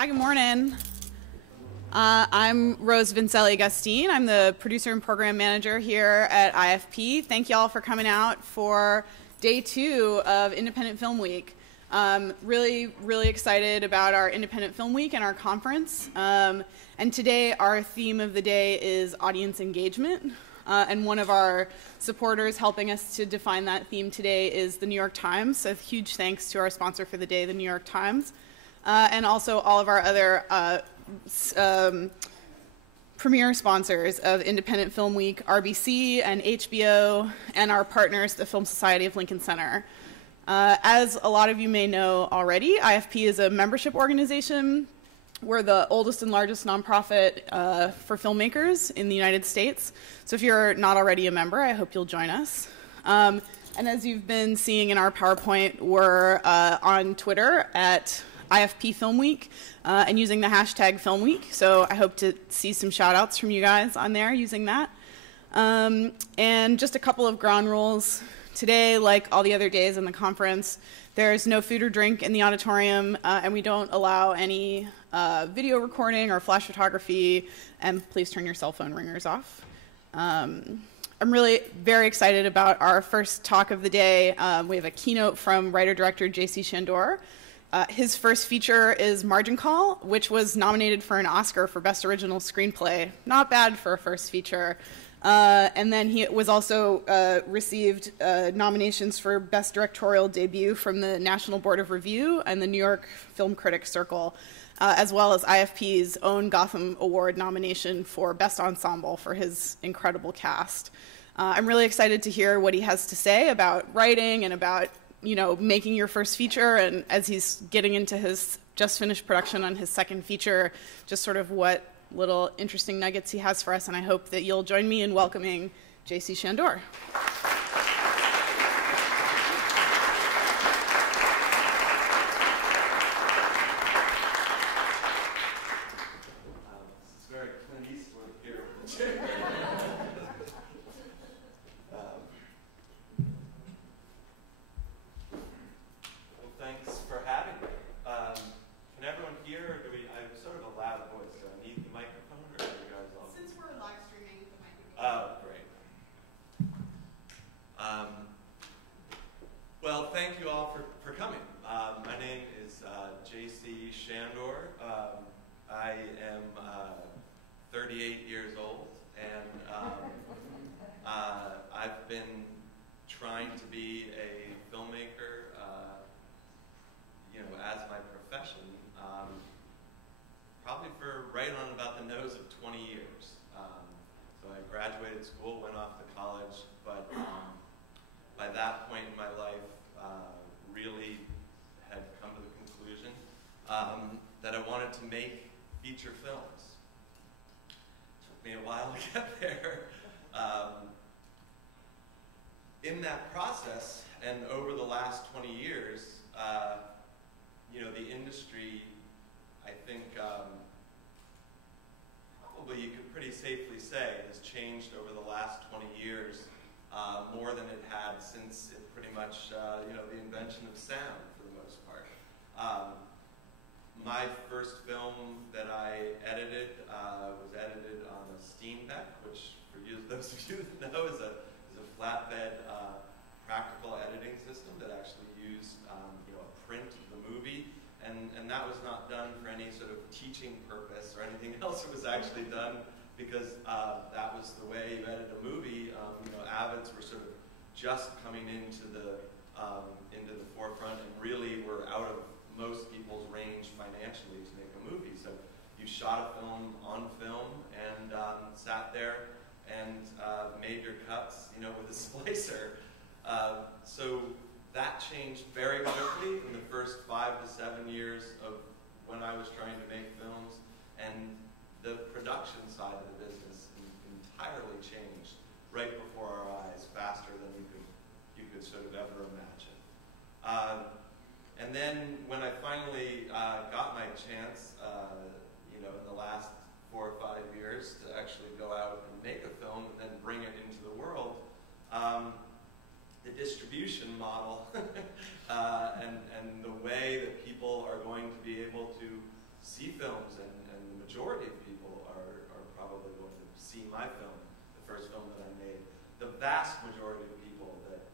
Hi, good morning. I'm Rose Vincelli-Gustine. I'm the producer and program manager here at IFP. Thank you all for coming out for day 2 of Independent Film Week. Really excited about our Independent Film Week and our conference. And today our theme of the day is audience engagement. And one of our supporters helping us to define that theme today is the New York Times. So huge thanks to our sponsor for the day, the New York Times. And also all of our other premier sponsors of Independent Film Week, RBC and HBO, and our partners, the Film Society of Lincoln Center. As a lot of you may know already, IFP is a membership organization. We're the oldest and largest nonprofit for filmmakers in the United States. So if you're not already a member, I hope you'll join us. And as you've been seeing in our PowerPoint, we're on Twitter at IFP Film Week and using the hashtag Film Week. So I hope to see some shout outs from you guys on there using that. And just a couple of ground rules. Today, like all the other days in the conference, there's no food or drink in the auditorium, and we don't allow any video recording or flash photography, and please turn your cell phone ringers off. I'm really very excited about our first talk of the day. We have a keynote from writer-director J.C. Chandor. His first feature is Marcin Call, which was nominated for an Oscar for Best Original Screenplay. Not bad for a first feature. And then he was also received nominations for Best Directorial Debut from the National Board of Review and the New York Film Critics Circle, as well as IFP's own Gotham Award nomination for Best Ensemble for his incredible cast. I'm really excited to hear what he has to say about writing and about making your first feature, and as he's getting into his just finished production on his second feature, just sort of what little interesting nuggets he has for us, and I hope that you'll join me in welcoming J.C. Chandor. It's very Clint Eastwood here. Well, thanks for having me. Can everyone hear, or do we? I'm sort of a loud voice. Do I need the microphone, or are you guys all? Since we're live streaming, the microphone. Oh, great. Well, thank you all for coming. My name is J.C. Chandor. I am 38 years old, and I've been trying to be a filmmaker, as my profession, probably for right on about the nose of 20 years. So I graduated school, went off to college, but by that point in my life, really had come to the conclusion that I wanted to make feature films. Took me a while to get there. In that process, and over the last 20 years, the industry, I think, probably you could pretty safely say, has changed over the last 20 years more than it had since it pretty much, the invention of sound for the most part. My first film that I edited was edited on a Steenbeck, which for those of you that know is a flatbed practical editing system that actually used a print of the movie, and that was not done for any sort of teaching purpose or anything else. It was actually done because that was the way you edit a movie. Avids were sort of just coming into the forefront and really were out of most people's range financially to make a movie. So you shot a film on film and sat there and made your cuts, with a splicer. So that changed very quickly in the first 5 to 7 years of when I was trying to make films, and the production side of the business entirely changed right before our eyes, faster than you could sort of ever imagine. And then when I finally got my chance, in the last 4 or 5 years to actually go out and make a film and then bring it into the world, the distribution model and the way that people are going to be able to see films, and the majority of people are probably going to see my film, the first film that I made. The vast majority of people that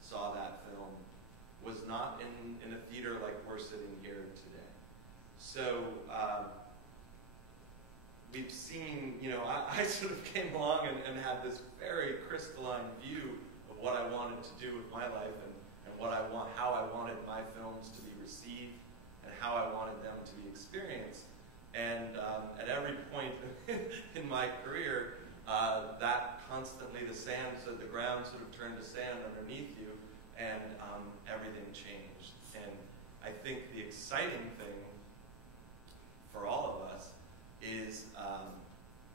saw that film was not in a theater like we're sitting here today. So we've seen, I sort of came along and had this very crystalline view of what I wanted to do with my life, and how I wanted my films to be received, and how I wanted them to be experienced. And at every point in my career, that constantly, the ground sort of turned to sand underneath you, and everything changed. And I think the exciting thing for all of us is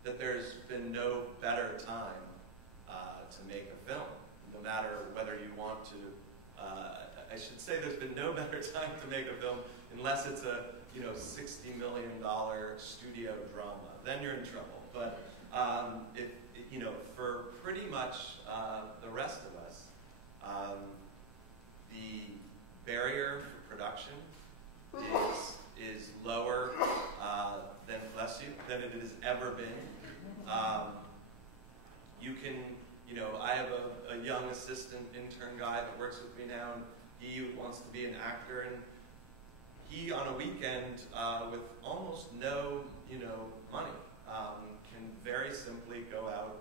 that there's been no better time to make a film. No matter whether you want to, I should say there's been no better time to make a film unless it's a $60 million studio drama. Then you're in trouble. But for pretty much the rest of us, the barrier for production is lower than it has ever been. You can, I have a young assistant intern guy that works with me now, and he wants to be an actor, and he, on a weekend, with almost no, money, can very simply go out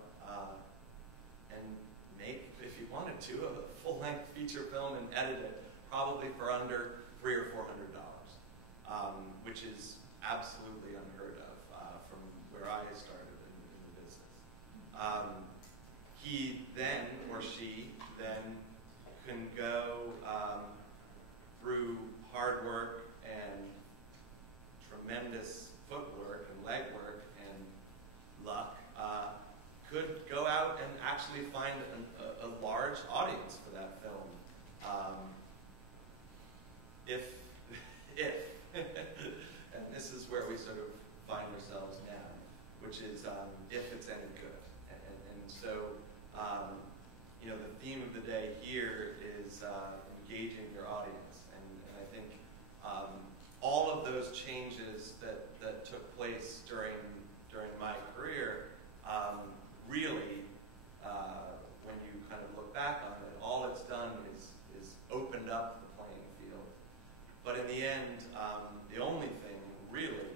and make, if he wanted to, a full-length feature film and edit it, probably for under $300 or $400, which is absolutely unheard of from where I started in the business. He then, or she then, can go through hard work and tremendous footwork and legwork and luck, could go out and actually find a large audience for that film. If and this is where we sort of find ourselves now, which is if it's any good. And so, the theme of the day here is engaging your audience. And I think all of those changes that took place during my career, really, when you kind of look back on it, all it's done is opened up the playing field. But in the end, the only thing really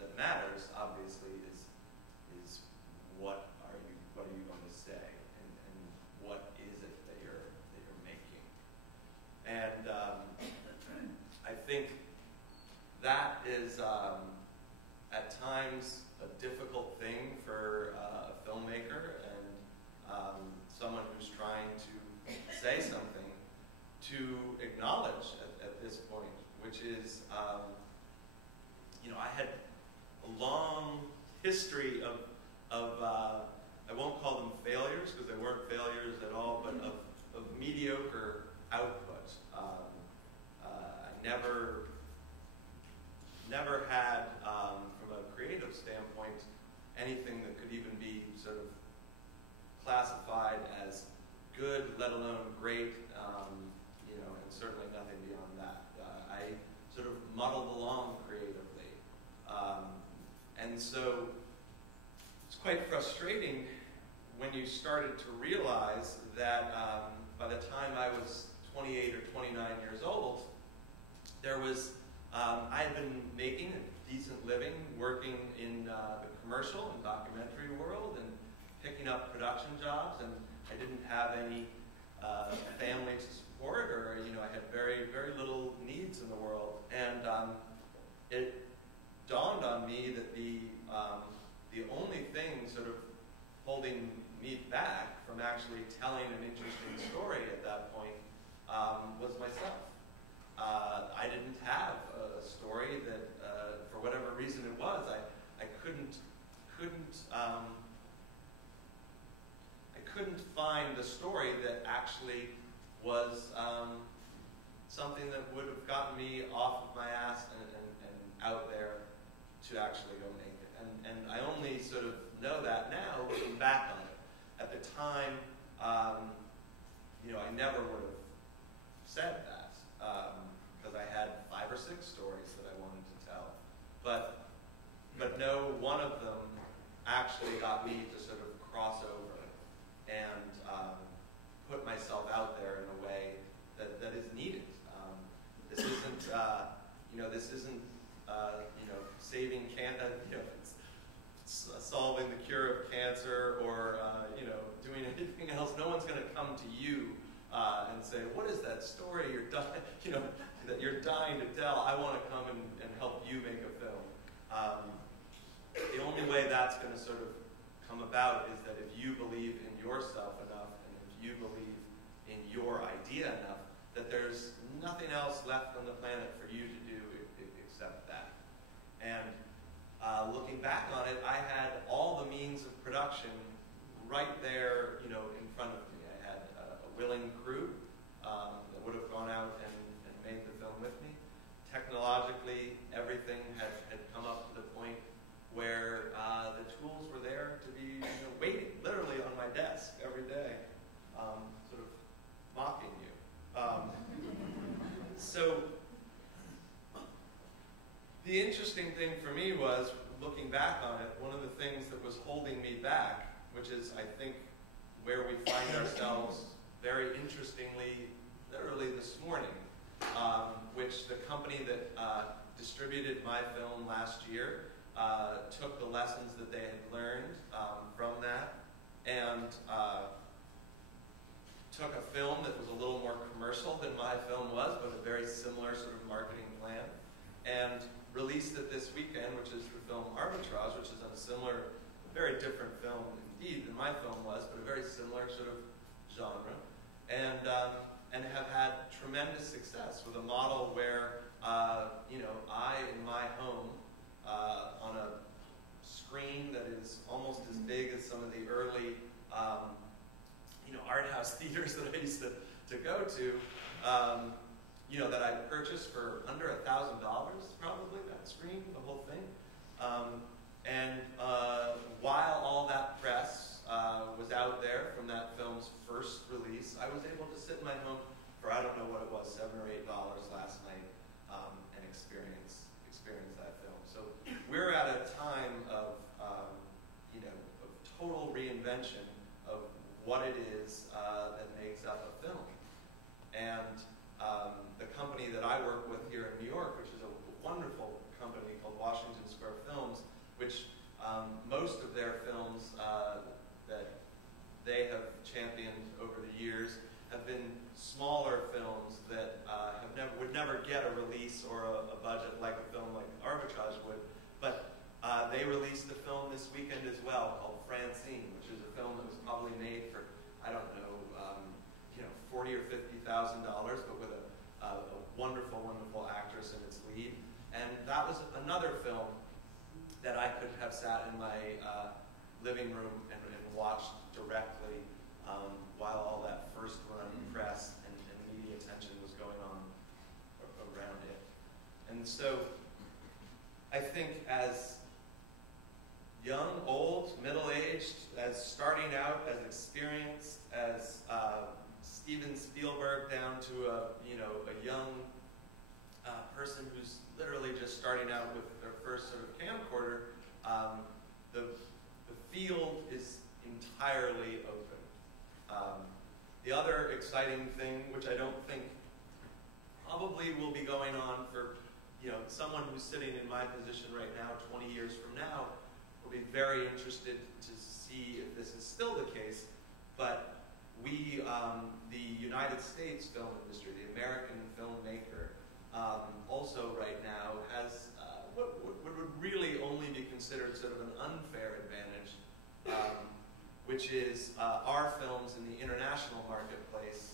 that matters, obviously, is what are you going to say, and what is it that you're making. And I think that is at times a difficult thing for a filmmaker and someone who's trying to say something to acknowledge at this point, which is, I had a long history of I won't call them failures because they weren't failures at all, but of mediocre output. I never had, from a creative standpoint, anything that could even be sort of classified as good, let alone great, and certainly nothing beyond that. I sort of muddled along creatively. And so it's quite frustrating when you started to realize that by the time I was 28 or 29 years old, there was, I had been making a decent living, working in the commercial and documentary world and picking up production jobs, and I didn't have any family to support, or I had very, very little needs in the world. And it dawned on me that the only thing sort of holding me back from actually telling an interesting story at that point was myself. I didn't have a story that, for whatever reason it was, I couldn't find the story that actually was something that would have gotten me off of my ass and out there to actually go make it. And I only sort of know that now, looking back on it. At the time, I never would have said that because I had 5 or 6 stories that I wanted to really got me to sort of cross over and put myself out there in a way that is needed. This isn't, this isn't, saving cancer, solving the cure of cancer or, doing anything else. No one's going to come to you and say, what is that story that you're dying to tell? I want to come and help you make a film. The only way that's going to sort of come about is that if you believe in yourself enough and if you believe in your idea enough, that there's nothing else left on the planet for you to do except that. And looking back on it, I had all the means of production right there, in front of me. I had a willing crew that would have gone out and made the film with me. Technologically, everything had come up to the point where the tools were there to be waiting, literally on my desk every day, sort of mocking you. So the interesting thing for me was, looking back on it, one of the things that was holding me back, which is, I think, where we find ourselves very interestingly, literally this morning, which the company that distributed my film last year took the lessons that they had learned from that and took a film that was a little more commercial than my film was, but a very similar sort of marketing plan, and released it this weekend, which is the film Arbitrage, which is a similar, very different film indeed than my film was, but a very similar sort of genre, and have had tremendous success with a model where, I, in my home, on a screen that is almost as big as some of the early, art house theaters that I used to go to, that I purchased for under $1,000, probably, that screen, the whole thing. While all that press was out there from that film's first release, I was able to sit in my home for, I don't know what it was, $7 or $8 last night, and experience that film. So we're at a time of, of total reinvention of what it is that makes up a film. And the company that I work with here in New York, which is a wonderful company called Washington Square Films, which most of their films that they have championed over the years have been smaller films that would never get a release or a budget like a film like Arbitrage would. But they released a film this weekend as well called Francine, which is a film that was probably made for, I don't know, $40,000 or $50,000, but with a wonderful, wonderful actress in its lead. And that was another film that I could have sat in my living room and watched directly while all that first run press and media attention was going on around it. And so I think as young, old, middle-aged, as starting out, as experienced, as Steven Spielberg down to a young person who's literally just starting out with their first sort of camcorder, the field is entirely open. The other exciting thing, which I don't think probably will be going on for someone who's sitting in my position right now, 20 years from now, will be very interested to see if this is still the case. But we, the United States film industry, the American filmmaker, also right now has what would really only be considered sort of an unfair advantage, which is our films in the international marketplace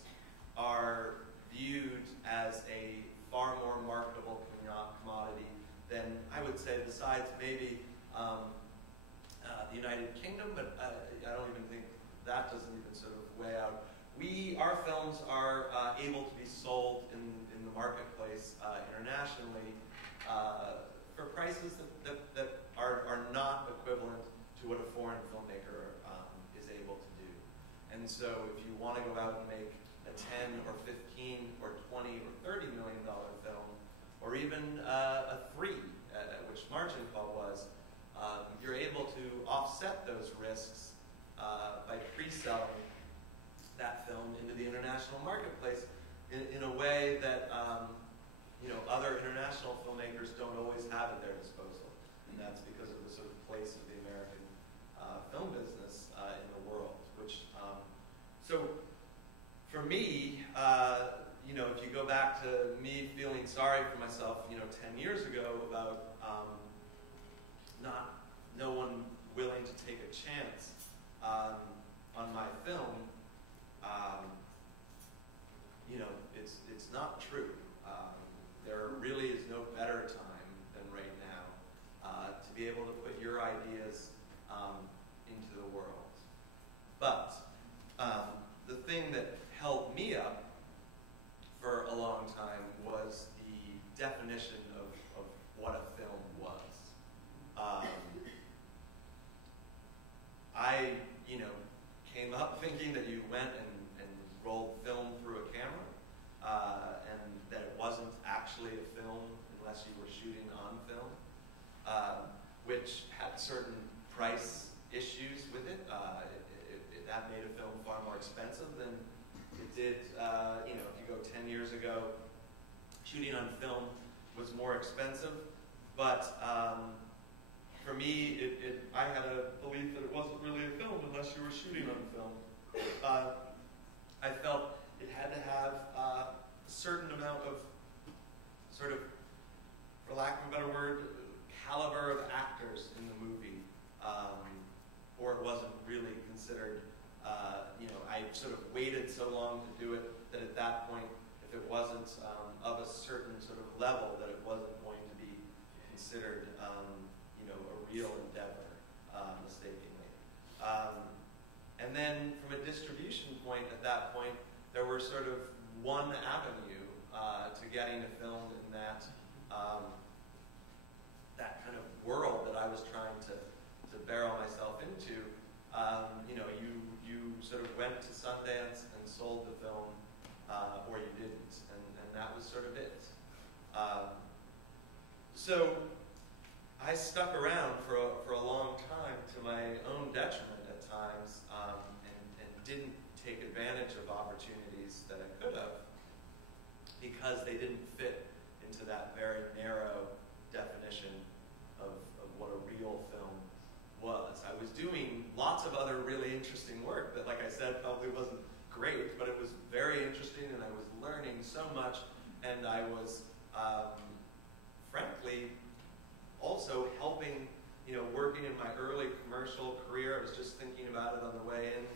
are viewed as a far more marketable commodity than, I would say, besides maybe the United Kingdom, but I don't even think that doesn't even sort of weigh out. Our films are able to be sold in the marketplace internationally for prices that are not equivalent to what a foreign filmmaker is able to do. And so if you want to go out and make a 10 or 15 or 20 or $30 million film, or even a 3, which Marcin Call was, you're able to offset those risks by pre-selling that film into the international marketplace in a way that other international filmmakers don't always have at their disposal. And that's because of the sort of place of the American film business in the world. So for me, if you go back to me feeling sorry for myself, 10 years ago about no one willing to take a chance on my film, it's not true. There really is no better time than right now to be able to put your ideas into the world. But the thing that held me up for a long time was the definition of what a film was. I came up thinking that you went and rolled film through a camera, and that it wasn't actually a film unless you were shooting on film, which had certain price issues with it. That made a film far more expensive than it did, if you go 10 years ago, shooting on film was more expensive. But for me, I had a belief that it wasn't really a film unless you were shooting on film. I felt it had to have a certain amount of sort of, for lack of a better word, caliber of actors in the movie, or it wasn't really considered. I sort of waited so long to do it that at that point, if it wasn't of a certain sort of level, that it wasn't going to be considered, a real endeavor, mistakenly. And then from a distribution point, at that point, there were sort of one avenue to getting a film in that kind of world that I was trying to barrel myself into. You sort of went to Sundance and sold the film, or you didn't, and that was sort of it. So I stuck around for a long time, to my own detriment at times, and didn't take advantage of opportunities that I could have, because they didn't fit into that very narrow definition of what a real film was. I was doing lots of other really interesting work that, like I said, probably wasn't great, but it was very interesting, and I was learning so much, and I was, frankly, also helping, working in my early commercial career. I was just thinking about it on the way in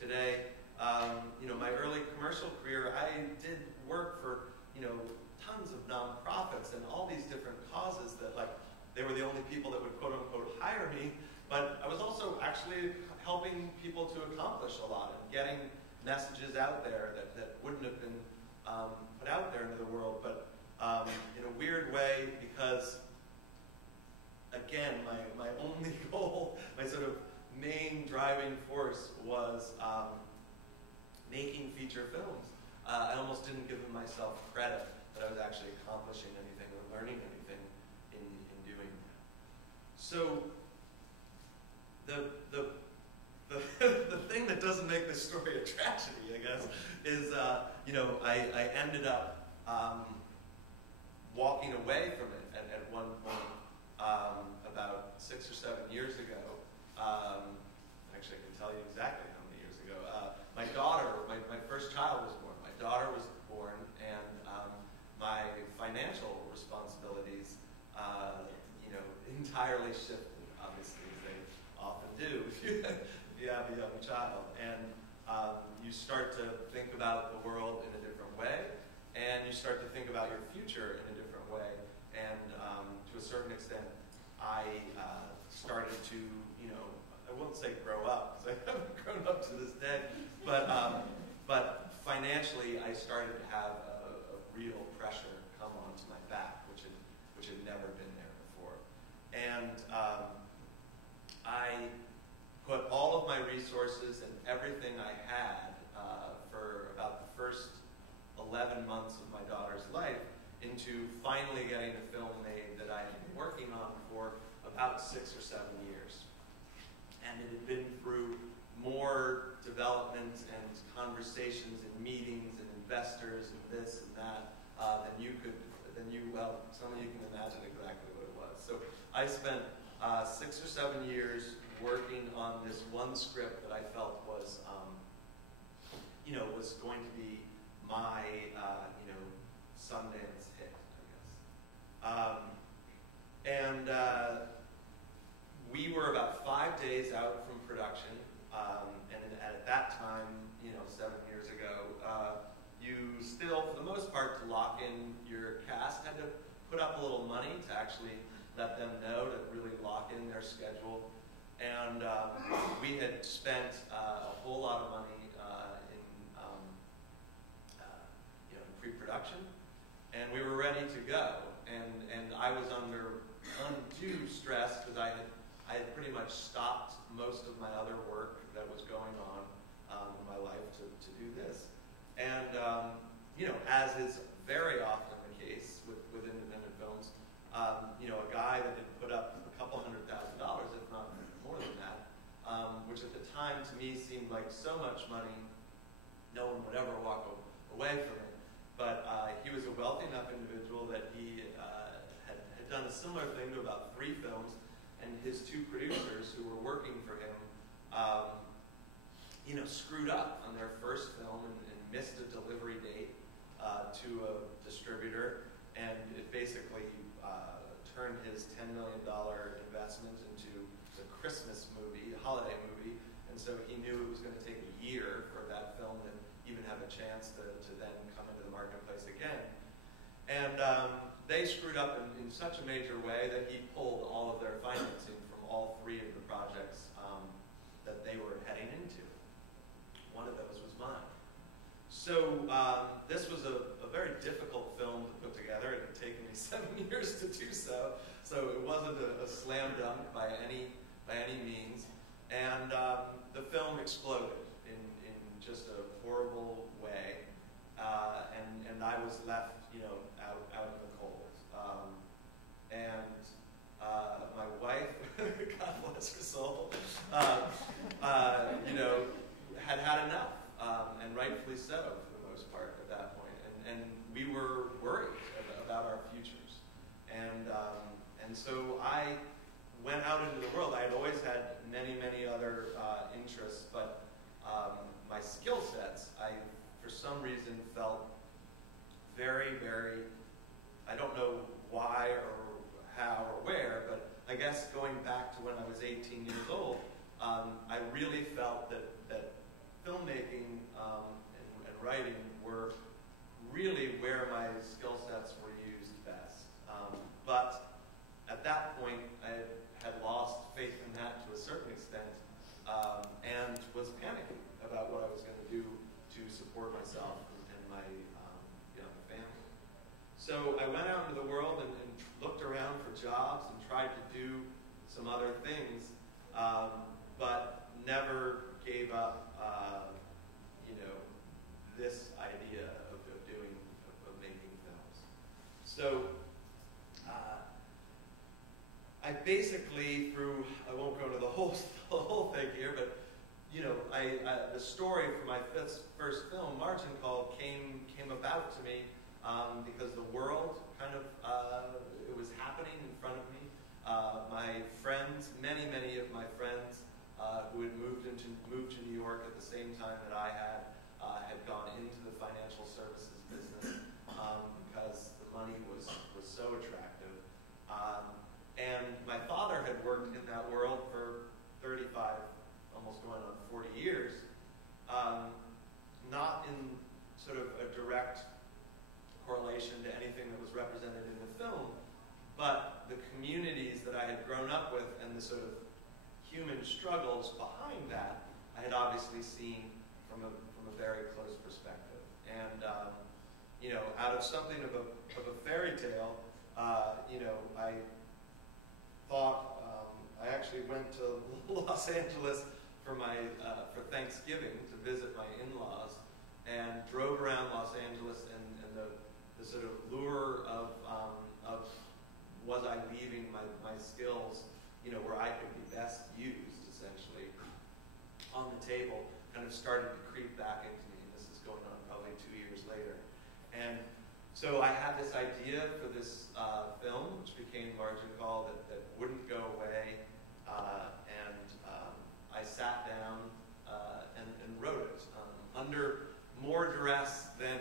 today. My early commercial career, I did work for, tons of nonprofits and all these different causes that, they were the only people that would quote-unquote hire me, but I was also actually helping people to accomplish a lot and getting messages out there that wouldn't have been put out there into the world, but in a weird way, because again, my only goal, my sort of main driving force was making feature films. I almost didn't give myself credit that I was actually accomplishing anything or learning anything in doing that. So the thing that doesn't make this story a tragedy, I guess, is I ended up walking away from it at one point about 6 or 7 years ago. Actually, I can tell you exactly how many years ago. My daughter, my first child was born. My daughter was born, and my financial responsibilities, entirely shifted, obviously, as they often do if you have a young child. And you start to think about the world in a different way, and you start to think about your future in a different way. And to a certain extent, I started to, I won't say grow up, because I haven't grown up to this day, but financially, I started to have a real pressure come onto my back, which had never been there before. And I put all of my resources and everything I had for about the first 11 months of my daughter's life into finally getting a film made that I had been working on for about 6 or 7 years. And it had been through more development and conversations and meetings and investors and this and that well, some of you can imagine exactly what it was. So I spent 6 or 7 years working on this one script that I felt was, was going to be my, Sundance hit, I guess. We were about 5 days out from production, and at that time, 7 years ago, you still, for the most part, to lock in your cast, had to put up a little money to actually let them know, to really lock in their schedule. And we had spent a whole lot of money in pre-production, and we were ready to go. And I was under undue stress because I had pretty much stopped most of my other work that was going on in my life to do this. And as is very often the case with independent films, a guy that had put up a couple $100,000, if not more than that, which at the time to me seemed like so much money, no one would ever walk away from it. But he was a wealthy enough individual that he had done a similar thing to about 3 films, and his 2 producers who were working for him, screwed up on their first film and missed a delivery date to a distributor, and it basically turned his $10 million investment into a Christmas movie, a holiday movie, and so he knew it was going to take a year for that film to even have a chance to then come into the marketplace again. And they screwed up in such a major way that he pulled all of their financing from all 3 of the projects that they were heading into. One of those was mine. So this was a very difficult film to put together. It had taken me 7 years to do so. So it wasn't a slam dunk by any means. And the film exploded in just a horrible way. And I was left, out in the cold. My wife, God bless her soul, had enough, and rightfully so for the most part at that point. And we were worried about our futures. And so I went out into the world. I had always had many, many other interests, but my skill sets, I, for some reason, felt very, very, I don't know why or how or where, but I guess going back to when I was 18 years old, I really felt that filmmaking and writing were really where my skill sets were used best. But at that point, I had lost faith in that to a certain extent, and was panicking about what I was going to do to support myself and my family. So I went out into the world and looked around for jobs and tried to do some other things, but never gave up, this idea of making films. So I basically, I won't go into the whole thing here, but the story for my first film, Marcin Call, came about to me because the world kind of it was happening in front of me. My friends, many of my friends who had moved to New York at the same time that I had gone into the financial services business because the money was so attractive. And my father had worked in that world for 35, almost going on 40 years, not in sort of a direct correlation to anything that was represented in the film, but the communities that I had grown up with and the sort of human struggles behind that, I had obviously seen from a very close perspective. And out of something of a fairy tale, I thought I actually went to Los Angeles for Thanksgiving to visit my in-laws, and drove around Los Angeles, and the sort of lure of was I leaving my skills where I could be best used, essentially, on the table, kind of started to creep back into me. And this is going on probably 2 years later. And so I had this idea for this film, which became Marcin Call, that wouldn't go away. I sat down and wrote it under more duress than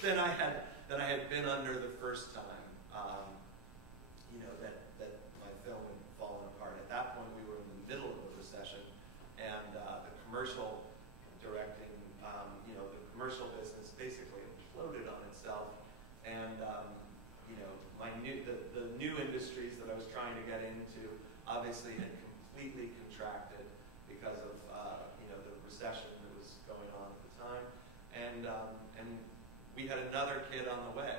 than I had been under the first time. That my film had fallen apart. At that point, we were in the middle of the recession, and the commercial directing, the commercial business basically imploded on itself, and the new industries that I was trying to get into obviously had completely contracted because of the recession that was going on at the time, and we had another kid on the way.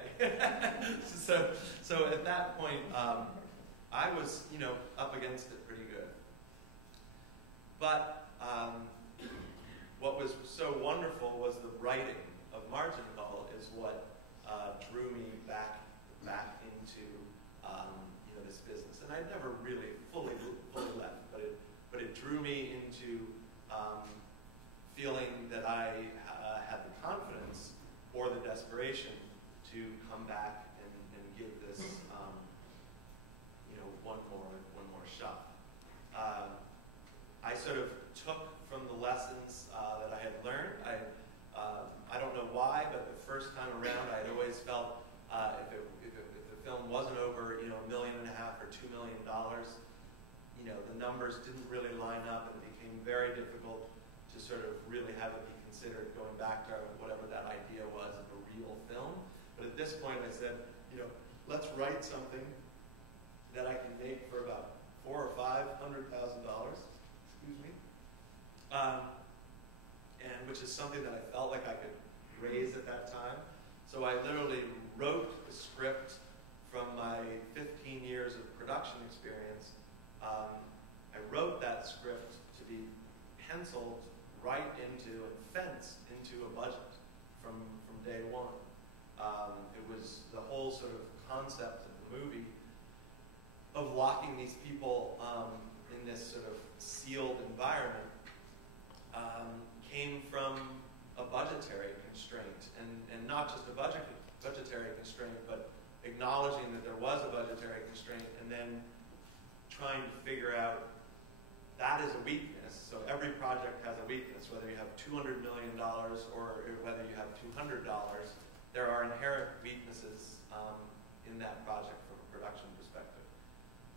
so at that point, I was up against it pretty good. But what was so wonderful was the writing of Marcin Call is what drew me back into this business, and I'd never really fully left, but it drew me into feeling that I had the confidence or the desperation to come back and give this one more shot. I sort of took from the lessons that I had learned. I don't know why, but the first time around, I had always felt if the film wasn't over, $1.5 million or $2 million, the numbers didn't really line up, and it became very difficult to sort of really have it be considered going back to whatever that idea was of a real film. But at this point, I said, let's write something that I can make for about $400,000 or $500,000. Excuse me. And which is something that I felt like I could raise at that time. So I literally wrote the script from my 15 years of production experience. I wrote that script to be penciled right into and fenced into a budget from day one. It was the whole sort of concept of the movie of locking these people in this sort of sealed environment came from a budgetary constraint, and not just a budgetary constraint, but acknowledging that there was a budgetary constraint and then trying to figure out that is a weakness. So every project has a weakness, whether you have $200 million or whether you have $200, there are inherent weaknesses in that project from a production perspective.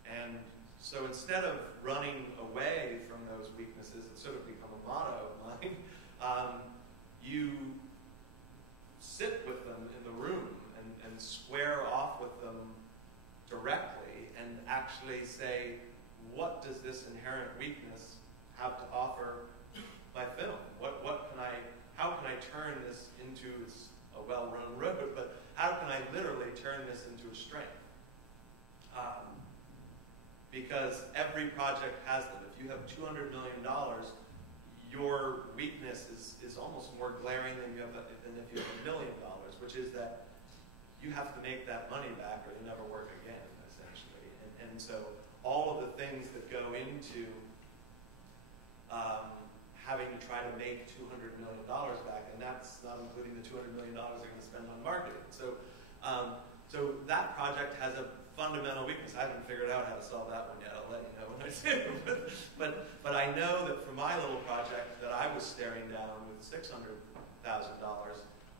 And so instead of running away from those weaknesses, it's sort of become a motto of mine, you sit with them in the room and square off with them directly and actually say, what does this inherent weakness have to offer my film? How can I turn this into a well-run road, but how can I literally turn this into a strength? Because every project has them. If you have $200 million, your weakness is almost more glaring than if you have $1 million, which is that you have to make that money back or they never work again, essentially. And so all of the things that go into having to try to make $200 million back, and that's not including the $200 million they're going to spend on marketing. So that project has a fundamental weakness. I haven't figured out how to solve that one yet. I'll let you know when I do. But I know that for my little project that I was staring down with $600,000,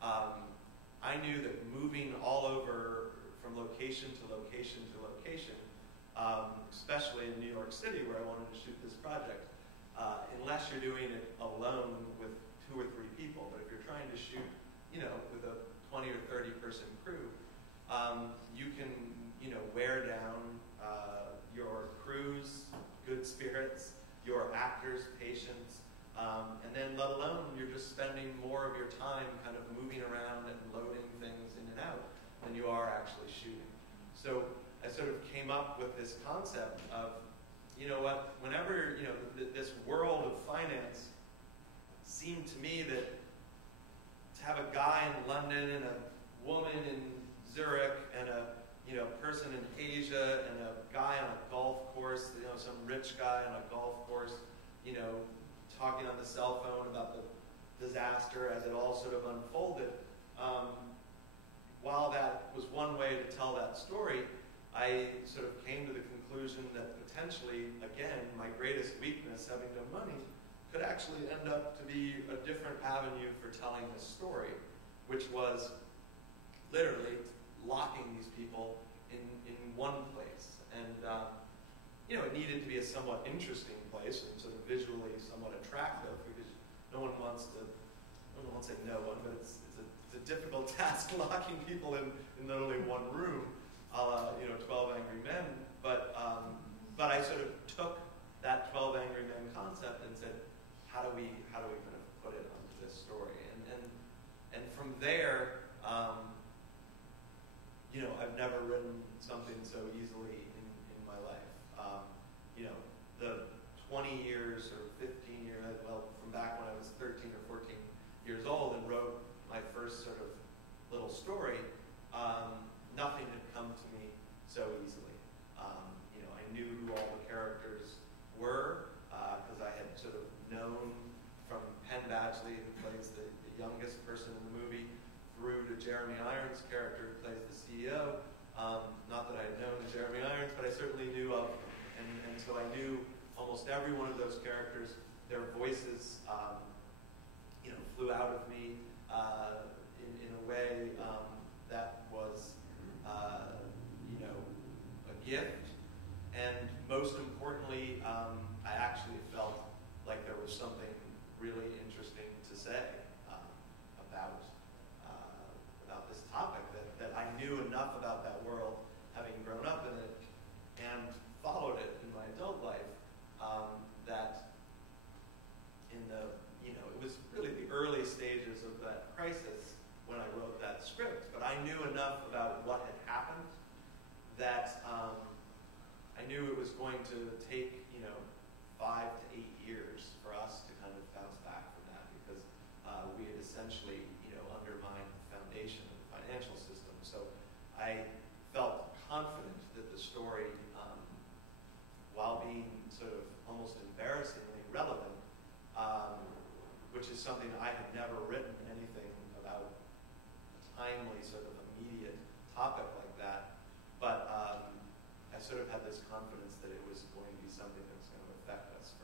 I knew that moving all over from location to location to location, especially in New York City where I wanted to shoot this project, unless you're doing it alone with 2 or 3 people, but if you're trying to shoot, with a 20 or 30 person crew, you can, wear down your crew's good spirits, your actors' patience, and then let alone you're just spending more of your time kind of moving around and loading things in and out than you are actually shooting. So I sort of came up with this concept of, whenever, this world of finance seemed to me that to have a guy in London and a woman in Zurich and a person in Asia and a guy on a golf course, some rich guy on a golf course, talking on the cell phone about the disaster as it all sort of unfolded. While that was one way to tell that story, I sort of came to the conclusion that potentially, again, my greatest weakness, having no money, could actually end up to be a different avenue for telling this story, which was literally locking these people in one place. And it needed to be a somewhat interesting place and sort of visually somewhat attractive, because no one wants to, I don't want to say no one, but it's a difficult task locking people in literally one room, a la 12 Angry Men. But I sort of took that 12 Angry Men concept and said, how do we kind of put it onto this story? And from there, I've never written something so easily in my life. The 20 years or 15 years, from back when I was 13 or 14 years old and wrote my first sort of little story, nothing had come to me so easily. I knew who all the characters were, because I had sort of known from Penn Badgley, who plays the youngest person in the movie, through to Jeremy Irons' character, who plays the CEO. Not that I had known Jeremy Irons, but I certainly knew of him. And so I knew almost every one of those characters. Their voices, flew out of me in a way that was, a gift. And most importantly, I actually felt like there was something really interesting to say about this topic, that I knew enough about that world, having grown up in it and followed it in my adult life, that in it was really the early stages of that crisis when I wrote that script, but I knew enough about what had happened that I knew it was going to take 5 to 8 years for us to kind of bounce back from that, because we had essentially undermined the foundation of the financial system. So I felt confident that the story, while being sort of almost embarrassingly relevant, which is something I had never written anything about a timely sort of immediate topic like that, but I sort of had this confidence that it was going to be something that was going to affect us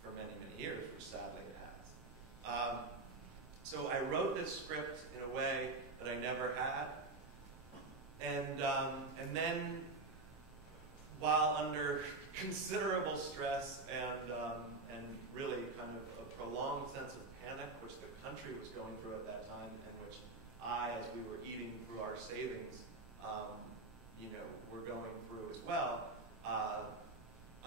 for many, many years, which sadly it has. So I wrote this script in a way that I never had, and then, while under considerable stress and really kind of a prolonged sense of panic, which the country was going through at that time, and which I, as we were eating through our savings, were going through as well,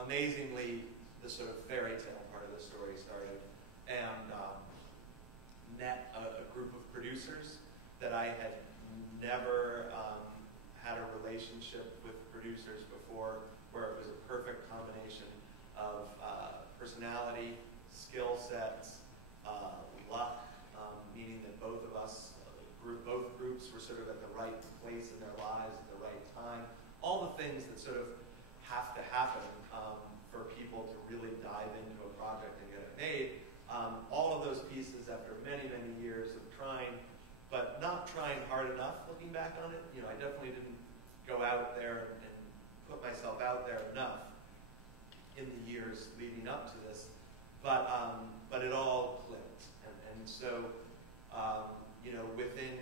amazingly, the sort of fairy tale part of the story started, and met a group of producers that I had never had a relationship with producers before, where it was a perfect combination of personality, skill sets, luck, meaning that both of us, both groups were sort of at the right place in their lives at the right time. All the things that sort of have to happen for people to really dive into a project and get it made. All of those pieces, after many, many years of trying, but not trying hard enough looking back on it. I definitely didn't go out there and put myself out there enough in the years leading up to this. But it all clicked. And so, within,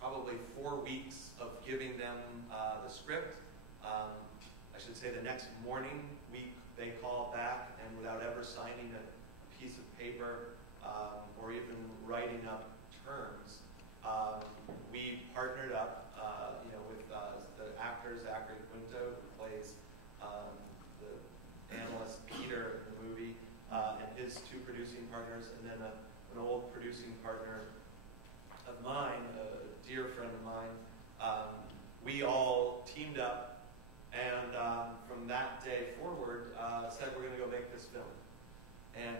probably 4 weeks of giving them the script, I should say the next morning, they called back, and without ever signing a piece of paper or even writing up terms, we partnered up, with the actor Zachary Quinto, who plays the analyst Peter in the movie, and his 2 producing partners, and then an old producing partner of mine, a dear friend of mine. We all teamed up, and from that day forward, said we're going to go make this film. And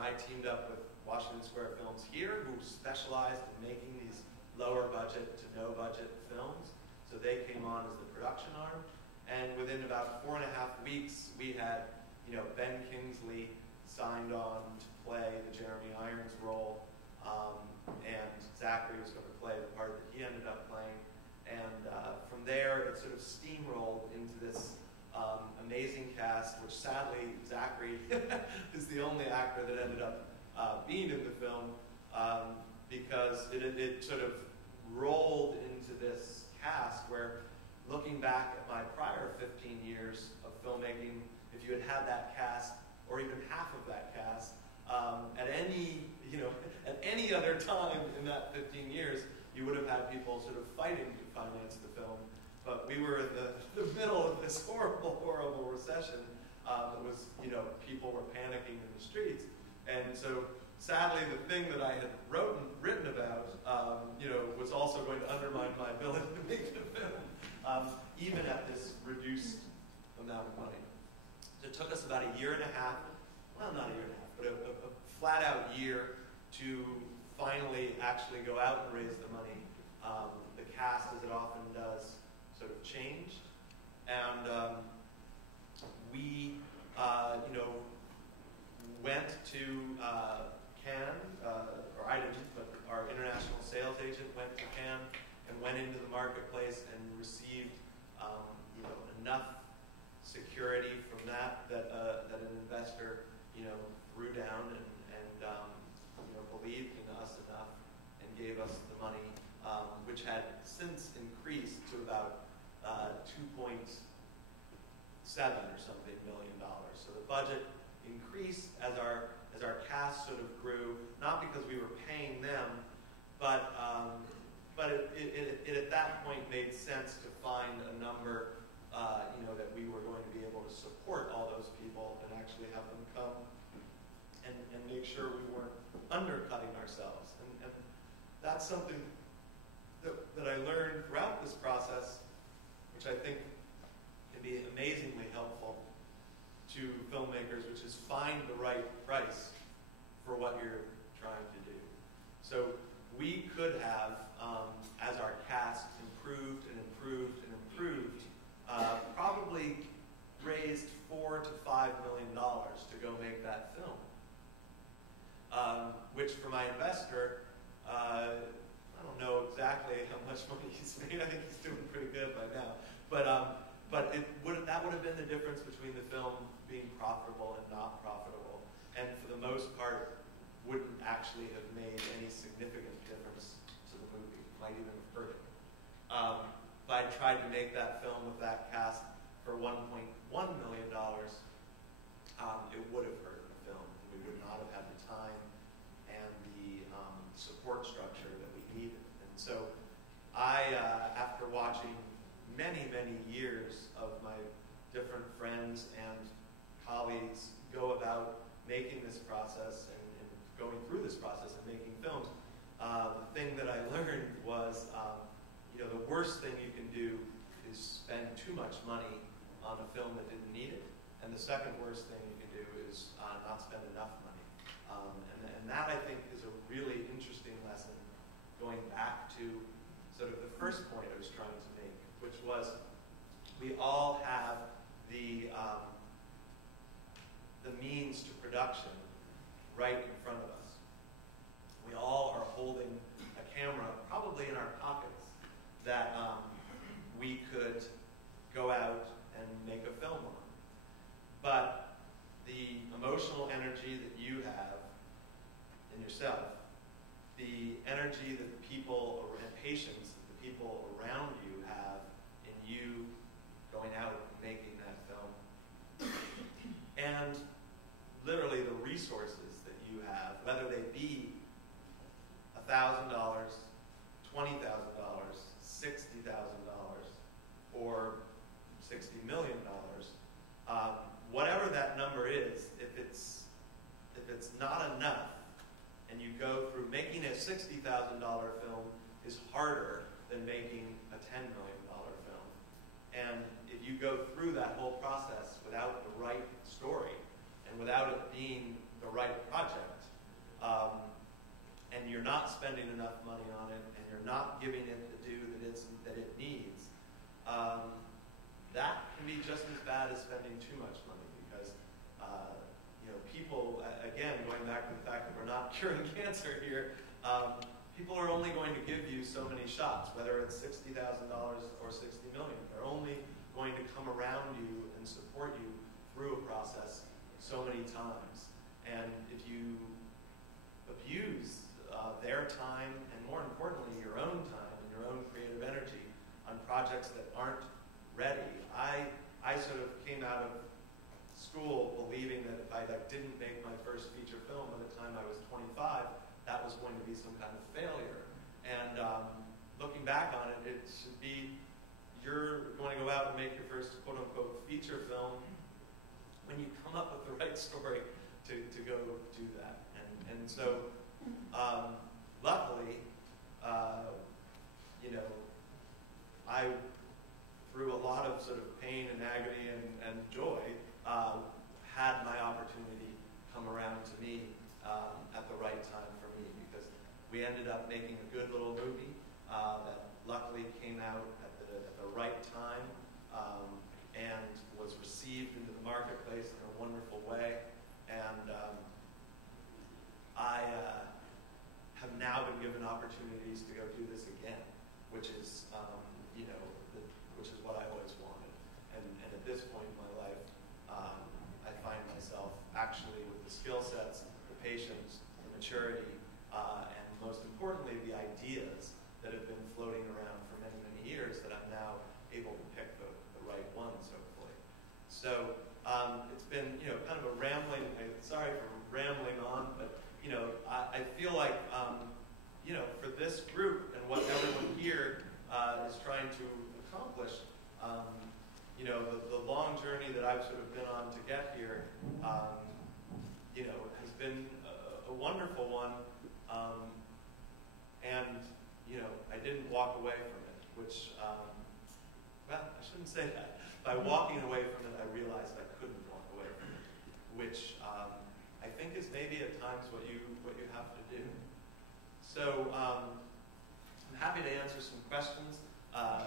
I teamed up with Washington Square Films here, who specialized in making these lower budget to no budget films. So they came on as the production arm. And within about 4.5 weeks, we had, Ben Kingsley signed on to play the Jeremy Irons role, and Zachary was going to play the part that he ended up playing. And from there, it sort of steamrolled into this amazing cast, which sadly, Zachary is the only actor that ended up being in the film, because it sort of rolled into this cast where, looking back at my prior 15 years of filmmaking, if you had had that cast, or even half of that cast, at any other time in that 15 years, you would have had people sort of fighting to finance the film. But we were in the middle of this horrible, horrible recession. It was, people were panicking in the streets. And so, sadly, the thing that I had written about, was also going to undermine my ability to make the film, even at this reduced amount of money. So it took us about a year and a half, well, not a year and a half, but a flat-out year to finally actually go out and raise the money. The cast, as it often does, sort of changed, and we, went to Cannes, or I didn't, but our international sales agent went to Cannes and went into the marketplace and received, enough security from that an investor, threw down and believed in us enough and gave us the money, which had since increased to about 2.7 or something $million. So the budget increased as our cast sort of grew, not because we were paying them, but it at that point made sense to find a number, that we were going to be able to support all those people and actually have them come and make sure we weren't undercutting ourselves. And that's something that I learned throughout this process, which I think can be amazingly helpful to filmmakers, which is find the right price for what you're trying to do. So we could have, as our cast improved and improved and improved, probably raised $4 to $5 million to go make that film. Which for my investor, I don't know exactly how much money he's made. I think he's doing pretty good by now. But that would have been the difference between the film being profitable and not profitable, and for the most part, wouldn't actually have made any significant difference to the movie. Might even have hurt it. If I tried to make that film with that cast for $1.1 million, it would have hurt the film. We would not have had the time and the support structure that we needed. And so I, after watching many, many years of my different friends and colleagues go about making this process and going through this process and making films, the thing that I learned was, the worst thing you can do is spend too much money on a film that didn't need it. And the second worst thing you can do is not spend enough money. And that, I think, is a really interesting lesson going back to sort of the first point I was trying to make, which was we all have the means to production right in front of us. We all are holding a camera, probably in our pockets, that we could go out and make a film on. But the emotional energy that you have in yourself, the energy that the people, and patience that the people around you have in you going out and making that film, and literally the resources that you have, whether they be $1,000, $20,000, $60,000, or $60 million, whatever that number is, if it's not enough, and you go through making a $60,000 film is harder than making a $10 million film, and if you go through that whole process without the right story and without it being the right project, and you're not spending enough money on it, and you're not giving it the due that it needs, that can be just as bad as spending too much money, because people, again, going back to the fact that we're not curing cancer here, people are only going to give you so many shots, whether it's $60,000 or $60 million. They're only going to come around you and support you through a process so many times. And if you abuse their time, and more importantly, your own time and your own creative energy on projects that aren't ready, I sort of came out of school believing that if I didn't make my first feature film by the time I was 25, that was going to be some kind of failure. And looking back on it, it should be, you're going to go out and make your first quote-unquote feature film when you come up with the right story to go do that. And so, luckily, I, through a lot of sort of pain and agony and joy, had my opportunity come around to me at the right time for me, because we ended up making a good little movie that luckily came out at the right time and was received into the marketplace in a wonderful way. And I have now been given opportunities to go do this again, which is which is what I always wanted. And at this point in my life, I find myself actually with the skill sets, the patience, the maturity, and most importantly, the ideas that have been floating around for many, many years, that I'm now able to pick the right ones, hopefully. So it's been, kind of a rambling, sorry for rambling on, but, I feel like, for this group and what everyone here is trying to accomplish, the long journey that I've sort of been on to get here, has been a wonderful one, and, I didn't walk away from it, which, well, I shouldn't say that. By walking away from it, I realized I couldn't walk away from it, which I think is maybe at times what you have to do. So I'm happy to answer some questions. I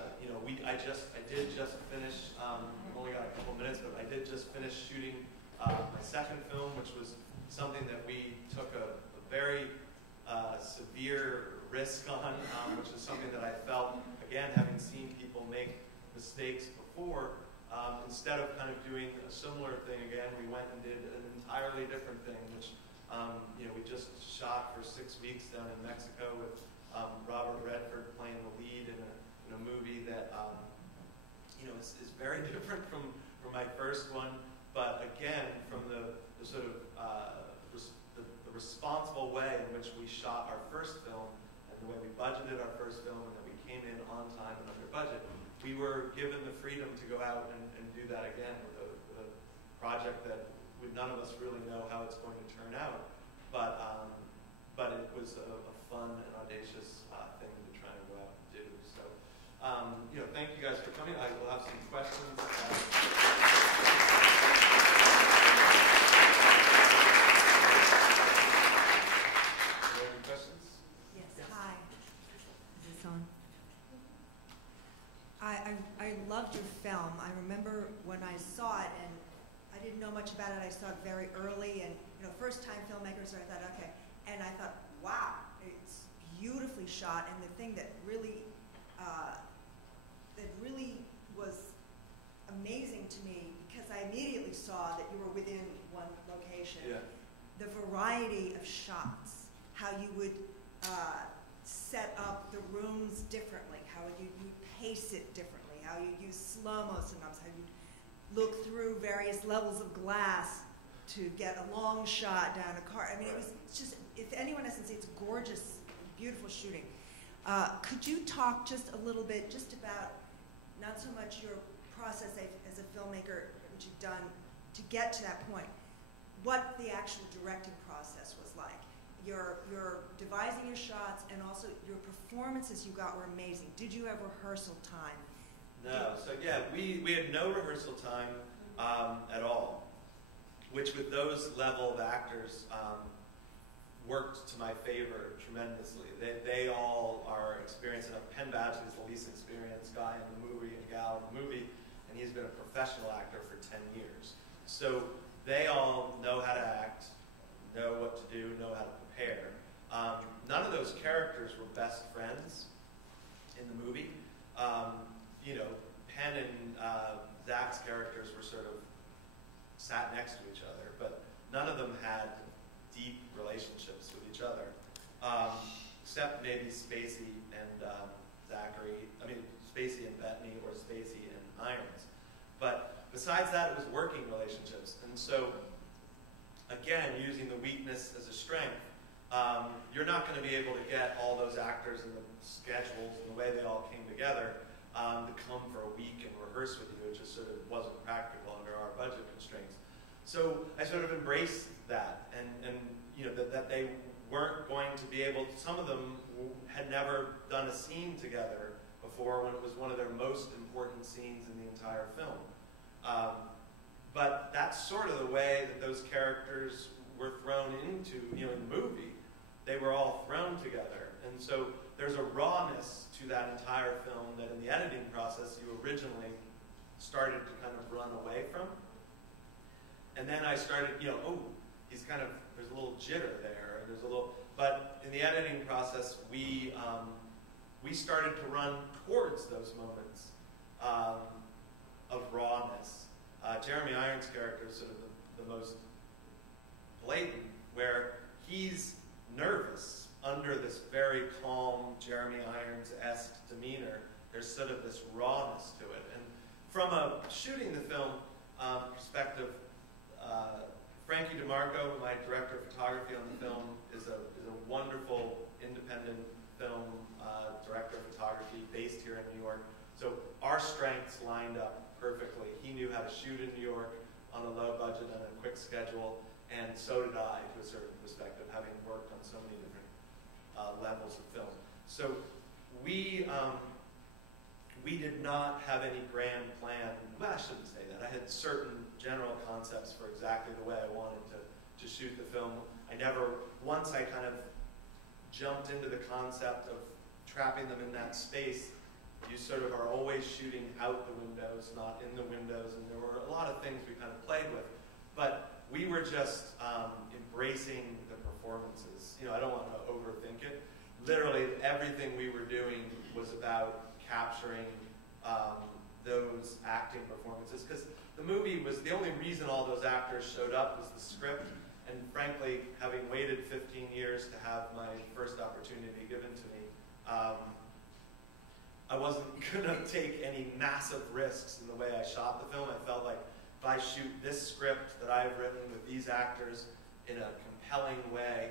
did just finish. We've only got a couple minutes, but I did just finish shooting my second film, which was something that we took a very severe risk on, which is something that I felt, again, having seen people make mistakes before, instead of kind of doing a similar thing again, we went and did an entirely different thing, which we just shot for 6 weeks down in Mexico with Robert Redford playing the lead in a movie that is very different from my first one, but again, from the sort of the responsible way in which we shot our first film, and the way we budgeted our first film, and that we came in on time and under budget, we were given the freedom to go out and do that again with a project that none of us really know how it's going to turn out, but it was a fun and audacious thing to try and go out and do. So, thank you guys for coming. I will have some questions. Any questions? Yes. Hi. Is this on? I loved your film. I remember when I saw it, and I didn't know much about it. I saw it very early, and first-time filmmakers. So I thought, okay, and I thought, wow, it's beautifully shot. And the thing that really was amazing to me, because I immediately saw that you were within one location. Yeah. The variety of shots, how you would set up the rooms differently, how you pace it differently, how you use slow-mo sometimes, how you look through various levels of glass to get a long shot down a car. I mean, it's just, if anyone hasn't seen it, it's gorgeous, beautiful shooting. Could you talk just a little bit just about, not so much your process as a filmmaker, which you've done to get to that point, what the actual directing process was like? Your devising your shots, and also your performances you got were amazing. Did you have rehearsal time? No. So yeah, we had no rehearsal time at all, which with those level of actors worked to my favor tremendously. They all are experienced enough. Penn Badgley is the least experienced guy in the movie and gal in the movie, and he's been a professional actor for 10 years. So they all know how to act, know what to do, know how to prepare. None of those characters were best friends in the movie. You know, Penn and Zach's characters were sort of sat next to each other, but none of them had deep relationships with each other, except maybe Spacey and Spacey and Bettany, or Spacey and Irons. But besides that, it was working relationships. And so, again, using the weakness as a strength, you're not going to be able to get all those actors and the schedules and the way they all came together to come for a week and rehearse with you. It just sort of wasn't practical under our budget constraints. So I sort of embraced that, and you know, that they weren't going to be able to, some of them had never done a scene together before when it was one of their most important scenes in the entire film. But that's sort of the way that those characters were thrown into, you know, in the movie. They were all thrown together. And so there's a rawness to that entire film that in the editing process you originally started to kind of run away from. And then I started, you know, oh, he's kind of, there's a little jitter there, there's a little, but in the editing process, we started to run towards those moments of rawness. Jeremy Irons' character is sort of the most blatant, where he's nervous under this very calm Jeremy Irons-esque demeanor. There's sort of this rawness to it. And from a shooting the film perspective, Frankie DeMarco, my director of photography on the film, is a wonderful independent film director of photography based here in New York. So our strengths lined up perfectly. He knew how to shoot in New York on a low budget and a quick schedule, and so did I, to a certain perspective, having worked on so many different levels of film. So we did not have any grand plan. Well, I shouldn't say that. I had certain general concepts for exactly the way I wanted to shoot the film. Once I kind of jumped into the concept of trapping them in that space, you sort of are always shooting out the windows, not in the windows, and there were a lot of things we kind of played with. But we were just embracing the performances. You know, I don't want to overthink it. Literally, everything we were doing was about capturing those acting performances, because the movie was, the only reason all those actors showed up was the script, and frankly, having waited 15 years to have my first opportunity given to me, I wasn't going to take any massive risks in the way I shot the film. I felt like if I shoot this script that I've written with these actors in a compelling way,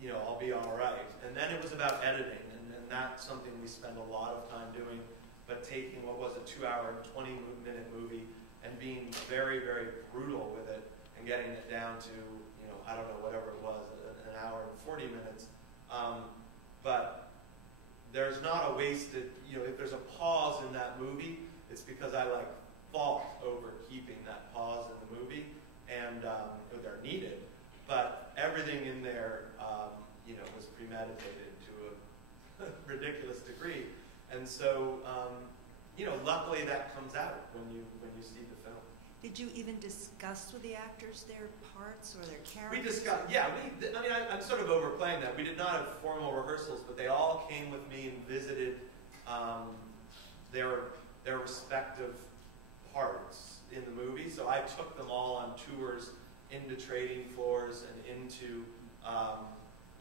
you know, I'll be all right. And then it was about editing, and that's something we spend a lot of time doing, but taking what was a 2-hour and 20-minute movie and being very, very brutal with it and getting it down to, you know, I don't know, whatever it was, an hour and 40 minutes. But there's not a wasted, you know, if there's a pause in that movie, it's because I like fought over keeping that pause in the movie, and they're needed. But everything in there, you know, was premeditated to a ridiculous degree, and so, you know, luckily that comes out when you see the film. Did you even discuss with the actors their parts or their characters? We discussed, yeah. I'm sort of overplaying that. We did not have formal rehearsals, but they all came with me and visited their respective parts in the movie. So I took them all on tours into trading floors and into,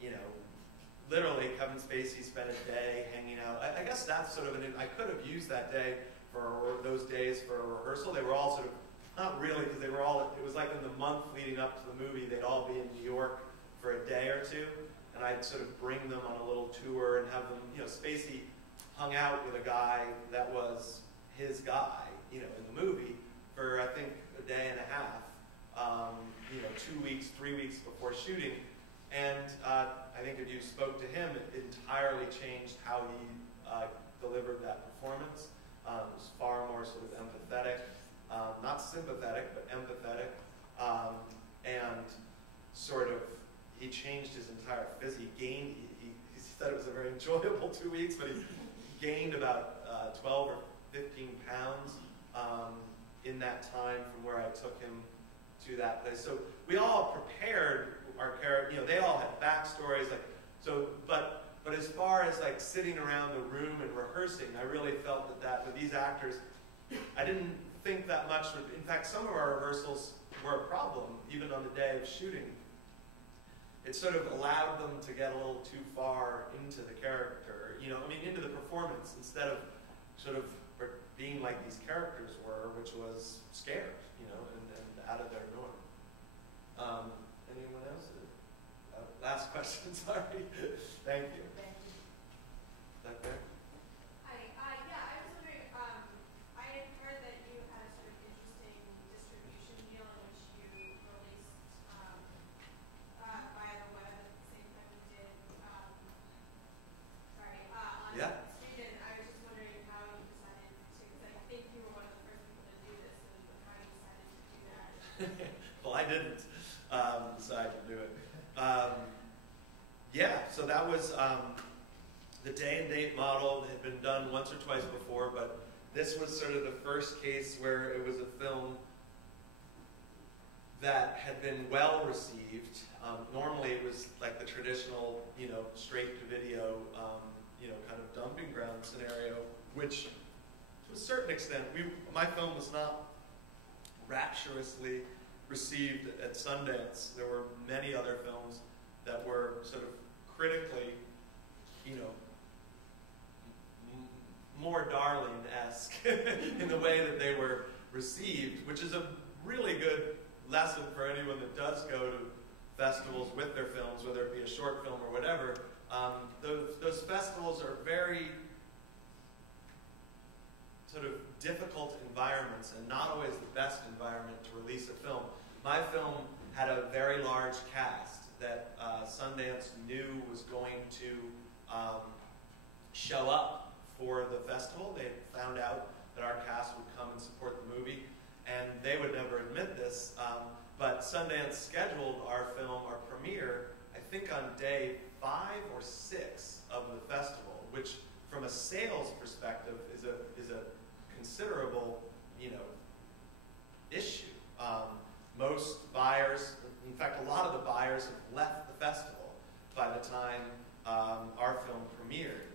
you know, literally Kevin Spacey spent a day hanging out. I guess that's sort of I could have used that day those days for a rehearsal. They were all sort of, not really, because they were all, it was like in the month leading up to the movie, they'd all be in New York for a day or two, and I'd sort of bring them on a little tour and have them, you know, Spacey hung out with a guy that was his guy, you know, in the movie for, I think, a day and a half, you know, 2 weeks, 3 weeks before shooting, and I think if you spoke to him, it entirely changed how he delivered that performance. It was far more sort of empathetic. Not sympathetic, but empathetic, and sort of, he changed his entire physique. He said it was a very enjoyable 2 weeks, but he gained about 12 or 15 pounds in that time from where I took him to that place. So we all prepared our character. They all had backstories, but as far as like sitting around the room and rehearsing, I really felt that with these actors, I didn't think that much. In fact, some of our rehearsals were a problem, even on the day of shooting. It sort of allowed them to get a little too far into the character, into the performance, instead of sort of being like these characters were, which was scared, and out of their norm. Anyone else? Last question, sorry. Thank you. Back there? Hi. Yeah, I was wondering, I had heard that you had a sort of interesting distribution deal in which you released via the web at the same time you did, on Yeah. Sweden. I was just wondering how you decided to, because I think you were one of the first people to do this, and how you decided to do that. Well, I didn't decide to do it. So that was the day and date model had been done once or twice before, but this was sort of the first case where it was a film that had been well received. Normally it was like the traditional, straight to video, kind of dumping ground scenario, which to a certain extent, my film was not rapturously received at Sundance. There were many other films that were sort of critically, more Darling-esque in the way that they were received, which is a really good lesson for anyone that does go to festivals with their films, whether it be a short film or whatever. Those festivals are very sort of difficult environments and not always the best environment to release a film. My film had a very large cast that Sundance knew was going to show up for the festival. They found out that our cast would come and support the movie, and they would never admit this, but Sundance scheduled our film, our premiere, I think on day 5 or 6 of the festival, which from a sales perspective is a considerable, issue. Most buyers, in fact, a lot of the buyers have left the festival by the time our film premiered.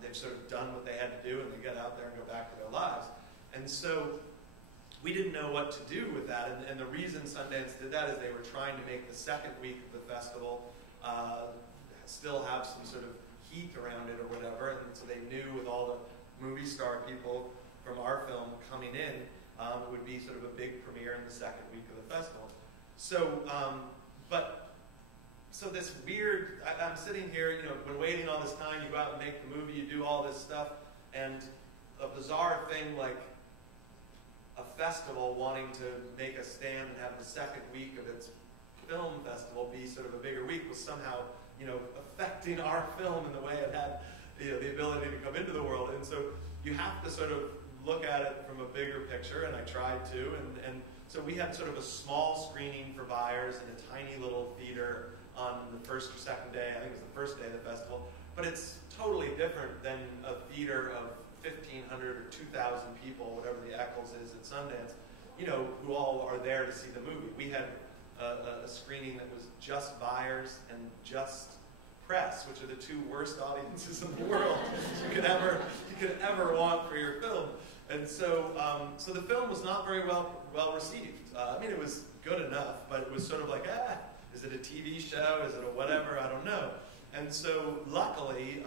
They've sort of done what they had to do, and they get out there and go back to their lives. And so we didn't know what to do with that, and the reason Sundance did that is they were trying to make the second week of the festival still have some sort of heat around it or whatever, and so they knew with all the movie star people from our film coming in, it would be sort of a big premiere in the second week of the festival. So, so this weird, I'm sitting here, been waiting all this time, you go out and make the movie, you do all this stuff, and a bizarre thing like a festival wanting to make a stand and have the second week of its film festival be sort of a bigger week was somehow, affecting our film in the way it had, the ability to come into the world. And so you have to sort of look at it from a bigger picture, and I tried to, and so we had sort of a small screening for buyers in a tiny little theater on the first or second day. I think it was the first day of the festival, but it's totally different than a theater of 1,500 or 2,000 people, whatever the Eccles is at Sundance, who all are there to see the movie. We had a screening that was just buyers and just press, which are the two worst audiences in the world you could ever want for your film. And so, so the film was not very well received. It was good enough, but it was sort of like, is it a TV show? Is it a whatever? I don't know. And so, luckily,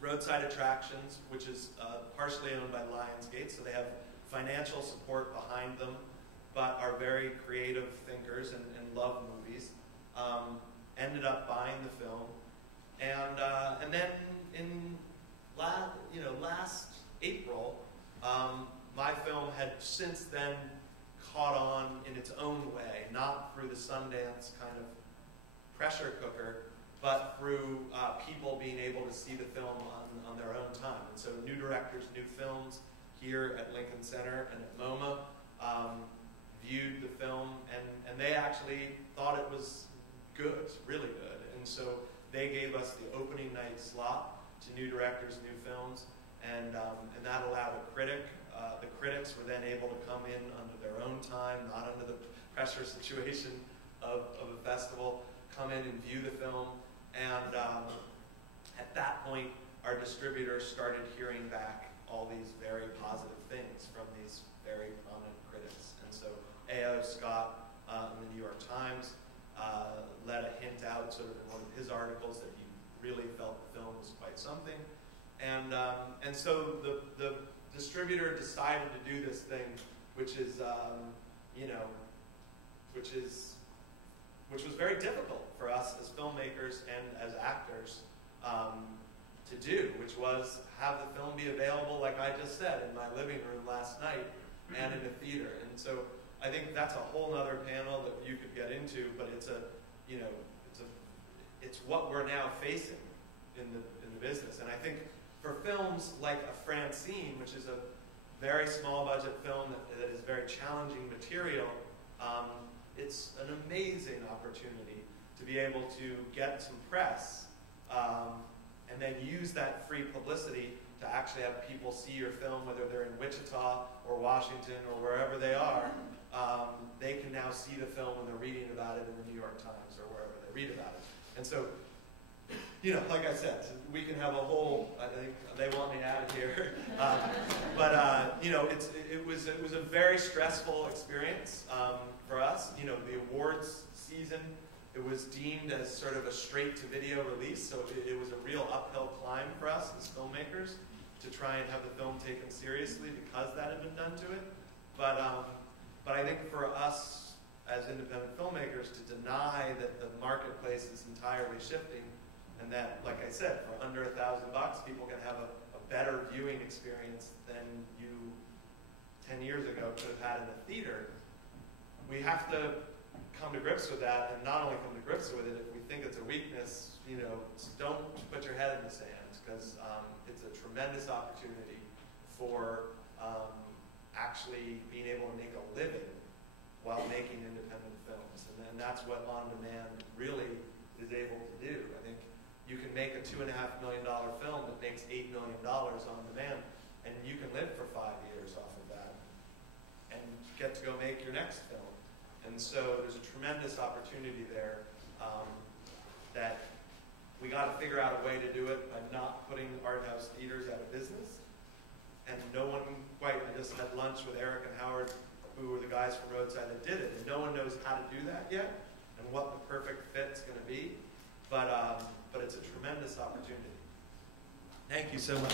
Roadside Attractions, which is partially owned by Lionsgate, so they have financial support behind them, but are very creative thinkers and love movies, ended up buying the film, and then in last April, my film had since then caught on in its own way, not through the Sundance kind of pressure cooker, but through people being able to see the film on their own time. And so new directors, new films here at Lincoln Center and at MoMA viewed the film, and they actually thought it was good, really good. And so they gave us the opening night slot to new directors, new films, and that allowed a critic. The critics were then able to come in under their own time, not under the pressure situation of a festival, come in and view the film. And at that point, our distributors started hearing back all these very positive things from these very prominent critics. And so A.O. Scott in the New York Times let a hint out sort of in one of his articles that he really felt the film was quite something. And so the distributor decided to do this thing, which is, which was very difficult for us as filmmakers and as actors to do, which was have the film be available, like I just said, in my living room last night and in the theater. And so I think that's a whole other panel that you could get into, but it's what we're now facing in the business. And I think for films like A Francine, which is a very small budget film that is very challenging material, it's an amazing opportunity to be able to get some press and then use that free publicity to actually have people see your film, whether they're in Wichita or Washington or wherever they are. They can now see the film when they're reading about it in the New York Times or wherever they read about it. And so, like I said, we can have a whole, I think they want me out of here. It was a very stressful experience for us. The awards season, it was deemed as sort of a straight-to-video release, so it was a real uphill climb for us as filmmakers to try and have the film taken seriously because that had been done to it. But I think for us as independent filmmakers to deny that the marketplace is entirely shifting and that, like I said, for under $1,000, people can have a better viewing experience than you 10 years ago could have had in a theater, we have to come to grips with that, and not only come to grips with it, if we think it's a weakness, don't put your head in the sand, because it's a tremendous opportunity for actually being able to make a living while making independent films. And that's what On Demand really is able to do. I think you can make a $2.5 million film that makes $8 million on demand, and you can live for 5 years off of that and get to go make your next film. And so there's a tremendous opportunity there that we got to figure out a way to do it by not putting art house theaters out of business. And no one quite, I just had lunch with Eric and Howard, who were the guys from Roadside that did it, and no one knows how to do that yet and what the perfect fit's going to be. But it's a tremendous opportunity. Thank you so much.